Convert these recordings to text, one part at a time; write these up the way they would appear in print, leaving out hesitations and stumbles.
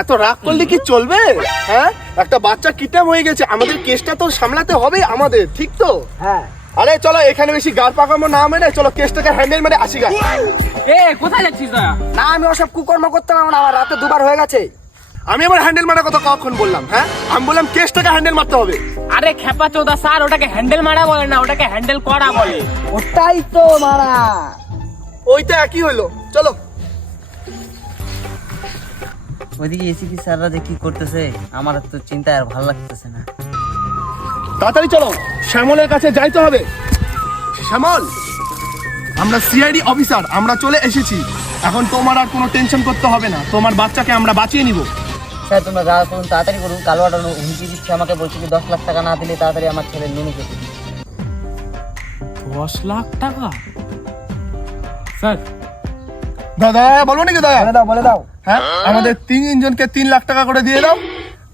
এত রাগ করলে কি চলবে? হ্যাঁ, একটা বাচ্চা কিডন্যাপ হয়ে গেছে, আমাদের কেসটা তো সামলাতে হবে আমাদের, ঠিক তো? হ্যাঁ। আরে চলো, এখানে বেশি গাড় পাকামো না মেনে চলো কেসটাকে হ্যান্ডেল মানে আসি গা। এ কোথায় যাচ্ছিস দয়া? না, আমি ওসব কুকর্ম করতে পারবো না, আমার রাতে দুবার হয়ে গেছে। আমি আবার হ্যান্ডেল মারার কথা কখন বললাম? হ্যাঁ, আমি বললাম কেসটাকে হ্যান্ডেল মারতে হবে। আরে খেপা চোদা স্যার, ওটাকে হ্যান্ডেল মারা বলে না, ওটাকে হ্যান্ডেল করা বলে। ওটাই তো মারা। ওইটা একই হলো, চলো। ওইদিকে এসিপি স্যাররা যে কি করতেছে আমার তো চিন্তা আর ভালো লাগতেছে না। তাড়াতাড়ি চলো, শ্যামলের কাছে যাইতে হবে। শ্যামল, আমরা সিআইডি অফিসার, আমরা চলে এসেছি। এখন তোমার আর কোনো টেনশন করতে হবে না, তোমার বাচ্চাকে আমরা বাঁচিয়ে নিব। স্যার তোমরা যা করুন তাড়াতাড়ি করুন, কালো আটানো হুমকি দিচ্ছে আমাকে, বলছি কি 10 লাখ টাকা না দিলে তাড়াতাড়ি আমার ছেলে নুনু খেতে। 10 লাখ টাকা? স্যার দাদা বলবো নাকি দয়া? বলে দাও, বলে দাও। হ্যাঁ, আমাদের 3 জনকে 3 লাখ টাকা করে দিয়ে দাও,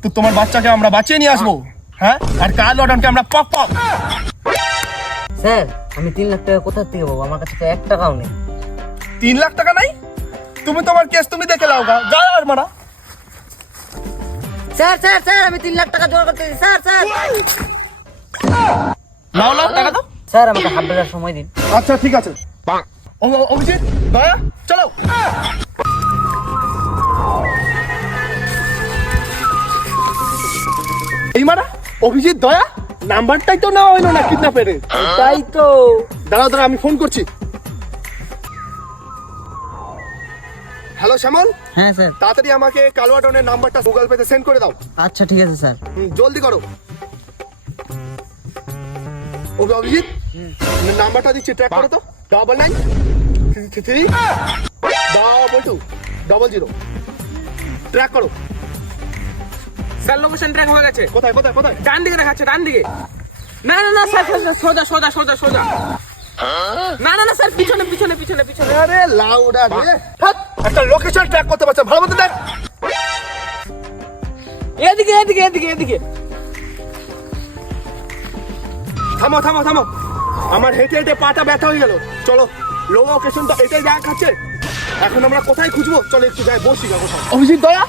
তো তোমার বাচ্চাকে আমরা বাঁচিয়ে নিয়ে আসবো। হ্যাঁ, আর কাল অর্ডারকে আমরা পক পক। স্যার আমি 3 লাখ টাকা কোথা থেকে পাবো? আমার কাছে তো 1 টাকাও নেই। 3 লাখ টাকা নাই? তুমি তোমার কেস তুমি দেখে লাও গা, যা আর মারা। স্যার স্যার স্যার আমি 3 লাখ টাকা জোগাড় করতেছি স্যার। স্যার লাও লাও টাকা দাও। স্যার আমাকে হাফ বেলার সময় দিন। আচ্ছা ঠিক আছে। অভিজিৎ, দয়া, চলো। এই মারা অভিজিৎ, দয়া, নাম্বারটাই তো নেওয়া হইলো না কিডন্যাপের। তাই তো। দাঁড়াও দাঁড়াও, আমি ফোন করছি। হ্যালো শ্যামল, হ্যাঁ স্যার। তাড়াতাড়ি আমাকে কালওয়াটনের নাম্বারটা গুগল পেতে সেন্ড করে দাও। আচ্ছা ঠিক আছে স্যার। জলদি করো। অভিজিৎ, নাম্বারটা দিচ্ছি, ট্র্যাক করো তো। 9933 ট্র্যাক করো। স্যার লোকেশন ট্র্যাক হয়ে গেছে। কোথায় কোথায় কোথায়? ডান দিকে দেখাচ্ছে, ডান দিকে। না না না স্যার, সোজা সোজা সোজা সোজা। না না না স্যার, পিছনে পিছনে পিছনে পিছনে। আরে লাউডা রে, একটা লোকেশন ট্র্যাক করতে পারছে, ভালো মতো দেখ। এদিকে এদিকে এদিকে এদিকে। থামো থামো থামো, আমার হেঁটে হেঁটে পাটা ব্যথা হয়ে গেল। চলো, লোকেশনটা এটাই দেখাচ্ছে। এখন আমরা কোথায় খুঁজবো? চলো একটু যাই, বসি গা কোথাও। অভিজিৎ, দয়া,